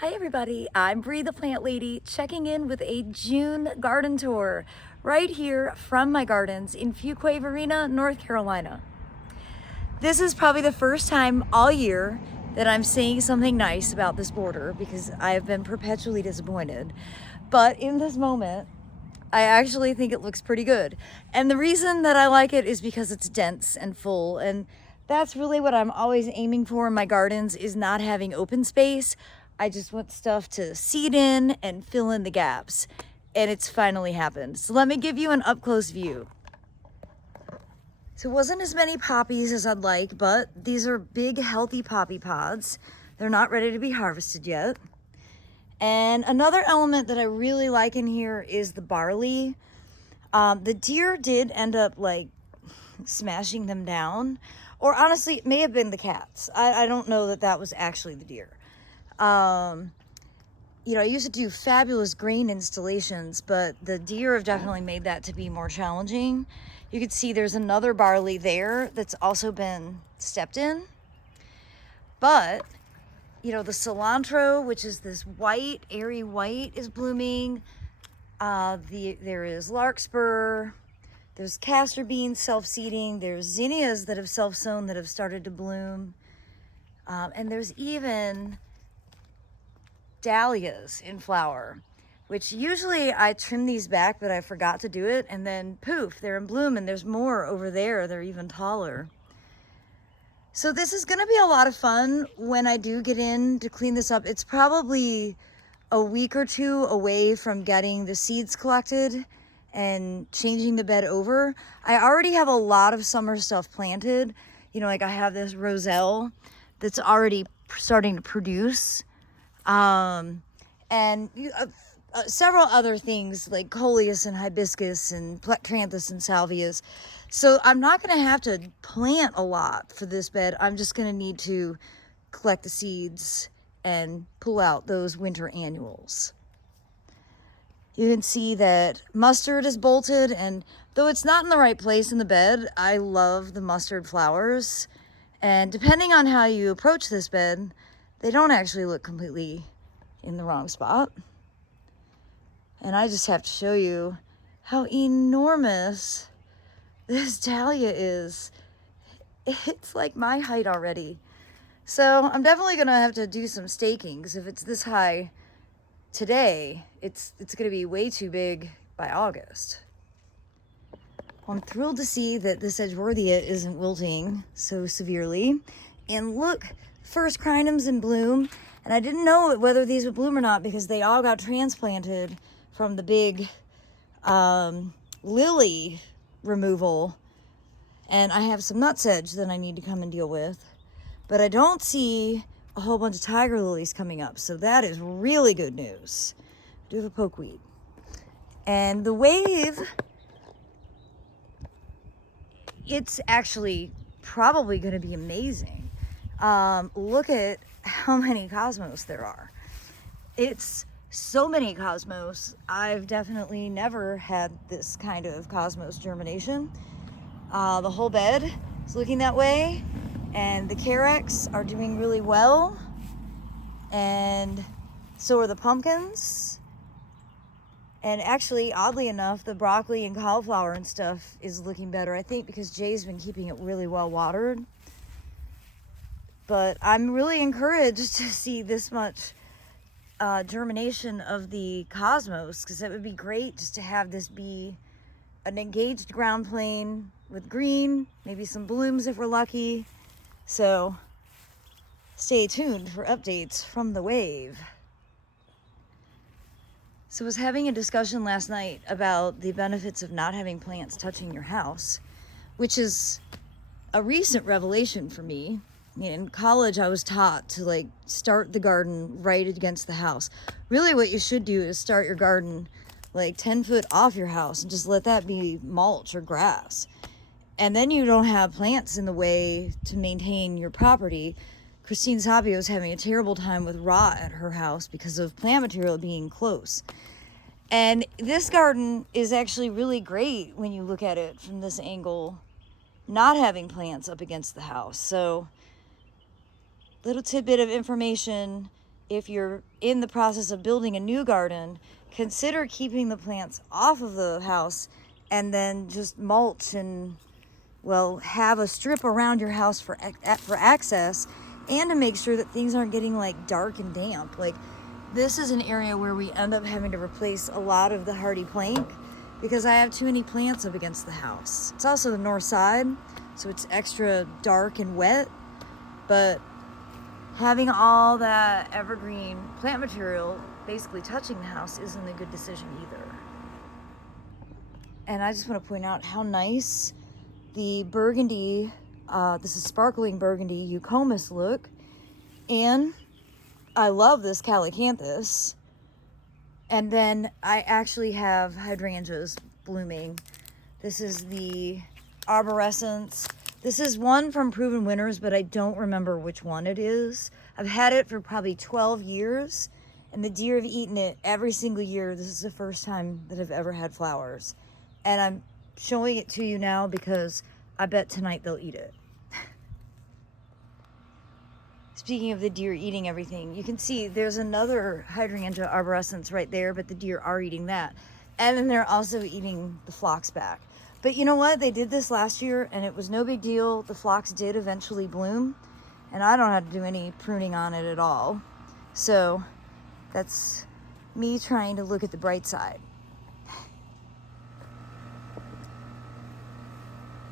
Hi everybody, I'm Bree the Plant Lady checking in with a June garden tour right here from my gardens in Fuquay-Varina, North Carolina. This is probably the first time all year that I'm saying something nice about this border because I have been perpetually disappointed. But in this moment, I actually think it looks pretty good. And the reason that I like it is because it's dense and full, and that's really what I'm always aiming for in my gardens, is not having open space. I just want stuff to seed in and fill in the gaps. And it's finally happened. So let me give you an up close view. So it wasn't as many poppies as I'd like, but these are big, healthy poppy pods. They're not ready to be harvested yet. And another element that I really like in here is the barley. The deer did end up like smashing them down, or honestly, it may have been the cats. I don't know that that was actually the deer. I used to do fabulous grain installations, but the deer have definitely made that to be more challenging. You can see there's another barley there that's also been stepped in. But, the cilantro, which is this white, airy white, is blooming. There is larkspur. There's castor beans self-seeding. There's zinnias that have self-sown that have started to bloom. And there's even dahlias in flower, which usually I trim these back, but I forgot to do it. And then poof, they're in bloom, and there's more over there. They're even taller. So this is going to be a lot of fun when I do get in to clean this up. It's probably a week or two away from getting the seeds collected and changing the bed over. I already have a lot of summer stuff planted. Like I have this roselle that's already starting to produce. And several other things like coleus and hibiscus and plectranthus and salvias. So I'm not going to have to plant a lot for this bed. I'm just going to need to collect the seeds and pull out those winter annuals. You can see that mustard is bolted, and though it's not in the right place in the bed, I love the mustard flowers. And depending on how you approach this bed, they don't actually look completely in the wrong spot. And I just have to show you how enormous this dahlia is. It's like my height already. So I'm definitely gonna have to do some staking, because if it's this high today, it's gonna be way too big by August. Well, I'm thrilled to see that this Edgeworthia isn't wilting so severely. And look, first crinums in bloom. And I didn't know whether these would bloom or not because they all got transplanted from the big lily removal. And I have some nutsedge that I need to come and deal with. But I don't see a whole bunch of tiger lilies coming up. So that is really good news. I do have a pokeweed. And the wave, it's actually probably going to be amazing. Look at how many cosmos there are. It's so many cosmos. I've definitely never had this kind of cosmos germination. The whole bed is looking that way, and the carex are doing really well, and so are the pumpkins. And actually, oddly enough, the broccoli and cauliflower and stuff is looking better, I think, because Jay's been keeping it really well watered. But I'm really encouraged to see this much germination of the cosmos, because it would be great just to have this be an engaged ground plane with green, maybe some blooms if we're lucky. So stay tuned for updates from the wave. So I was having a discussion last night about the benefits of not having plants touching your house, which is a recent revelation for me. In college, I was taught to start the garden right against the house. Really what you should do is start your garden 10 foot off your house and just let that be mulch or grass. And then you don't have plants in the way to maintain your property. Christine Sabio is having a terrible time with rot at her house because of plant material being close. And this garden is actually really great when you look at it from this angle, not having plants up against the house. So, little tidbit of information, if you're in the process of building a new garden, consider keeping the plants off of the house and then just mulch and, well, have a strip around your house for access, and to make sure that things aren't getting like dark and damp. Like, this is an area where we end up having to replace a lot of the hardy plank because I have too many plants up against the house. It's also the north side, so it's extra dark and wet, but having all that evergreen plant material basically touching the house isn't a good decision either. And I just want to point out how nice the burgundy, this is sparkling burgundy eucomis look, and I love this calycanthus. And then I actually have hydrangeas blooming. This is the arborescens. This is one from Proven Winners, but I don't remember which one it is. I've had it for probably 12 years, and the deer have eaten it every single year. This is the first time that I've ever had flowers. And I'm showing it to you now because I bet tonight they'll eat it. Speaking of the deer eating everything, you can see there's another hydrangea arborescens right there, but the deer are eating that. And then they're also eating the phlox back. But you know what? They did this last year and it was no big deal. The phlox did eventually bloom, and I don't have to do any pruning on it at all. So that's me trying to look at the bright side.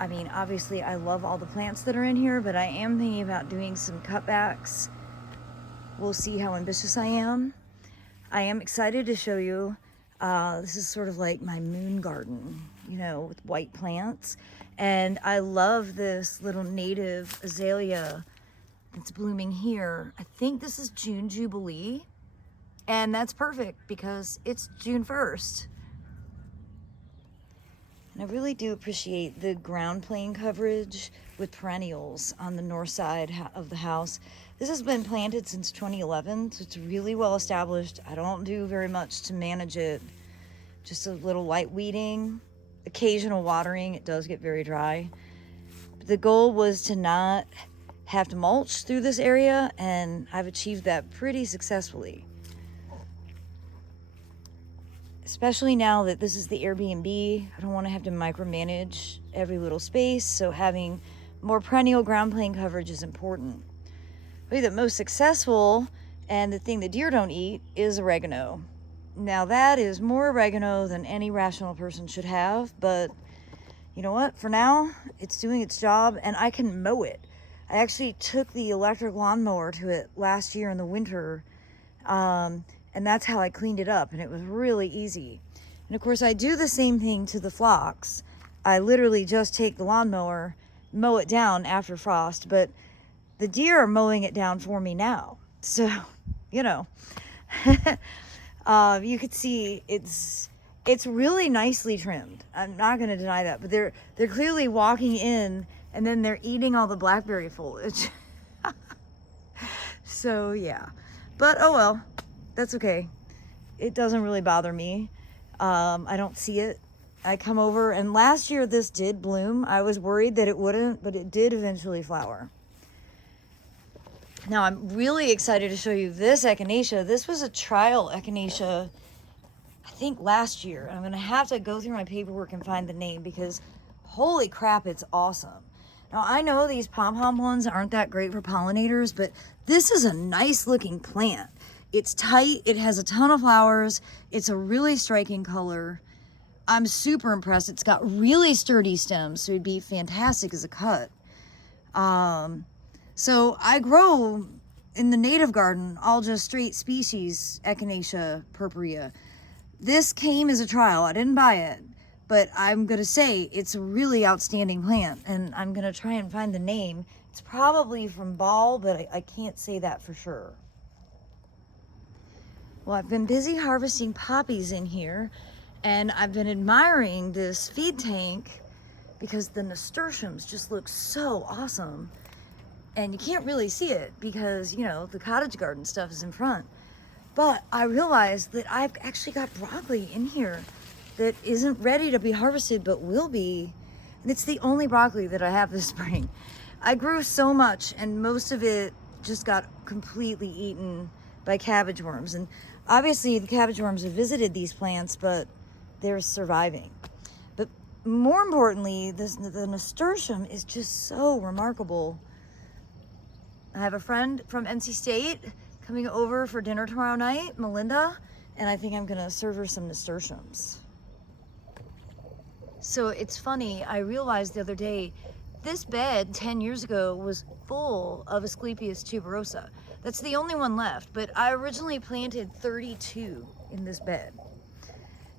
I mean, obviously I love all the plants that are in here, but I am thinking about doing some cutbacks. We'll see how ambitious I am. I am excited to show you. This is sort of like my moon garden, you know, with white plants. And I love this little native azalea that's blooming here. I think this is June Jubilee. And that's perfect because it's June 1st. And I really do appreciate the ground plane coverage with perennials on the north side of the house. This has been planted since 2011, so it's really well established. I don't do very much to manage it. Just a little light weeding, occasional watering. It does get very dry. But the goal was to not have to mulch through this area, and I've achieved that pretty successfully. Especially now that this is the Airbnb, I don't want to have to micromanage every little space, so having more perennial ground plane coverage is important. Probably the most successful, and the thing the deer don't eat, is oregano. Now that is more oregano than any rational person should have, but you know what? For now, it's doing its job, and I can mow it. I actually took the electric lawnmower to it last year in the winter, and that's how I cleaned it up, and it was really easy. And of course, I do the same thing to the phlox. I literally just take the lawnmower, mow it down after frost, but the deer are mowing it down for me now. So, you know, you could see it's really nicely trimmed. I'm not going to deny that, but they're clearly walking in, and then they're eating all the blackberry foliage. So yeah, but oh well. That's okay. It doesn't really bother me. I don't see it. I come over, and last year this did bloom. I was worried that it wouldn't, but it did eventually flower. Now I'm really excited to show you this echinacea. This was a trial echinacea, I think last year. I'm gonna have to go through my paperwork and find the name because holy crap, it's awesome. Now I know these pom-pom ones aren't that great for pollinators, but this is a nice looking plant. It's tight, it has a ton of flowers, it's a really striking color. I'm super impressed. It's got really sturdy stems, so it'd be fantastic as a cut. So I grow in the native garden all just straight species Echinacea purpurea. This came as a trial. I didn't buy it, but I'm gonna say it's a really outstanding plant, and I'm gonna try and find the name. It's probably from Ball, but I can't say that for sure. Well, I've been busy harvesting poppies in here, and I've been admiring this feed tank because the nasturtiums just look so awesome. And you can't really see it because, you know, the cottage garden stuff is in front. But I realized that I've actually got broccoli in here that isn't ready to be harvested, but will be. And it's the only broccoli that I have this spring. I grew so much, and most of it just got completely eaten by cabbage worms. And obviously the cabbage worms have visited these plants, but they're surviving. But more importantly, the nasturtium is just so remarkable. I have a friend from NC State coming over for dinner tomorrow night, Melinda, and I think I'm gonna serve her some nasturtiums. So it's funny, I realized the other day, this bed 10 years ago was full of Asclepias tuberosa. That's the only one left, but I originally planted 32 in this bed.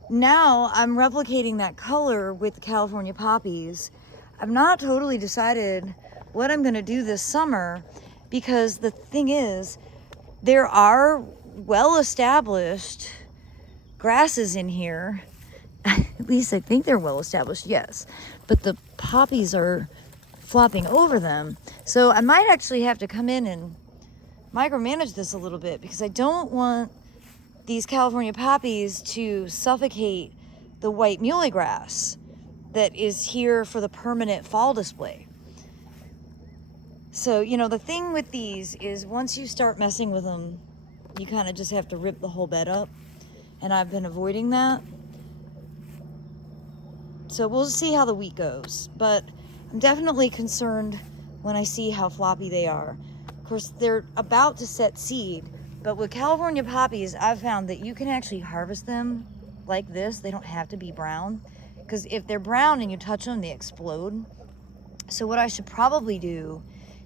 Now I'm replicating that color with the California poppies. I've not totally decided what I'm gonna do this summer, because the thing is, there are well-established grasses in here. At least I think they're well-established, yes. But the poppies are flopping over them. So I might actually have to come in and micromanage this a little bit, because I don't want these California poppies to suffocate the white muley grass that is here for the permanent fall display. So, you know, the thing with these is once you start messing with them, you kind of just have to rip the whole bed up. And I've been avoiding that. So we'll see how the week goes. But I'm definitely concerned when I see how floppy they are. Of course, they're about to set seed. But with California poppies, I've found that you can actually harvest them like this. They don't have to be brown. Because if they're brown and you touch them, they explode. So what I should probably do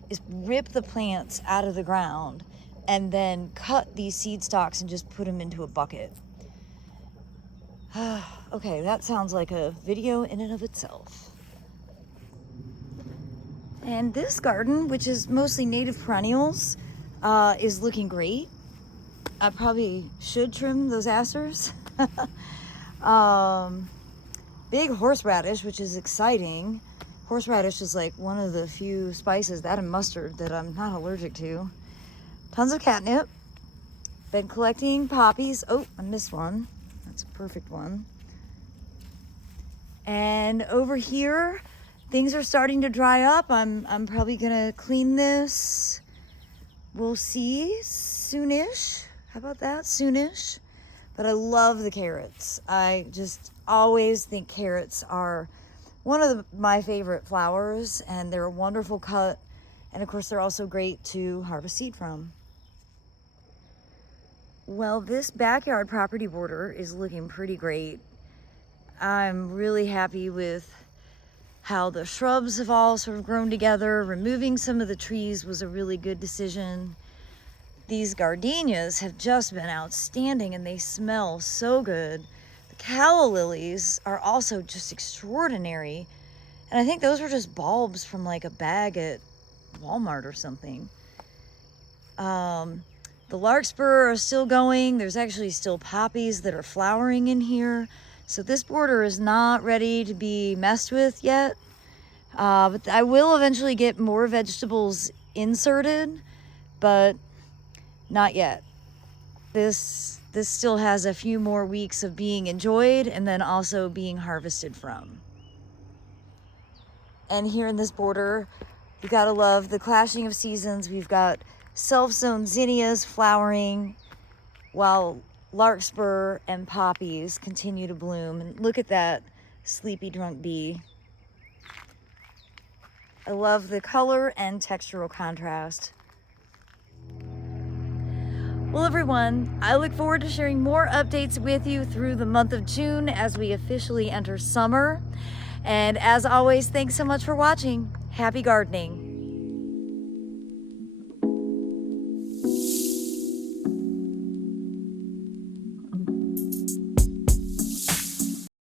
is rip the plants out of the ground and then cut these seed stalks and just put them into a bucket. Okay, that sounds like a video in and of itself. And this garden, which is mostly native perennials, is looking great. I probably should trim those asters. Big horseradish, which is exciting. Horseradish is like one of the few spices, that and mustard, that I'm not allergic to. Tons of catnip. Been collecting poppies. Oh, I missed one. That's a perfect one. And over here, things are starting to dry up. I'm probably gonna clean this. We'll see soonish. How about that? Soonish. But I love the carrots. I just always think carrots are one of my favorite flowers, and they're a wonderful cut. And of course, they're also great to harvest seed from. Well, this backyard property border is looking pretty great. I'm really happy with how the shrubs have all sort of grown together. Removing some of the trees was a really good decision. These gardenias have just been outstanding, and they smell so good. The calla lilies are also just extraordinary. And I think those were just bulbs from like a bag at Walmart or something. The larkspur are still going. There's actually still poppies that are flowering in here. So this border is not ready to be messed with yet. But I will eventually get more vegetables inserted, but not yet. This still has a few more weeks of being enjoyed and then also being harvested from. And here in this border, you gotta love the clashing of seasons. We've got self-sown zinnias flowering while larkspur and poppies continue to bloom. And look at that sleepy drunk bee. I love the color and textural contrast. Well, everyone, I look forward to sharing more updates with you through the month of June as we officially enter summer. And as always, thanks so much for watching. Happy gardening.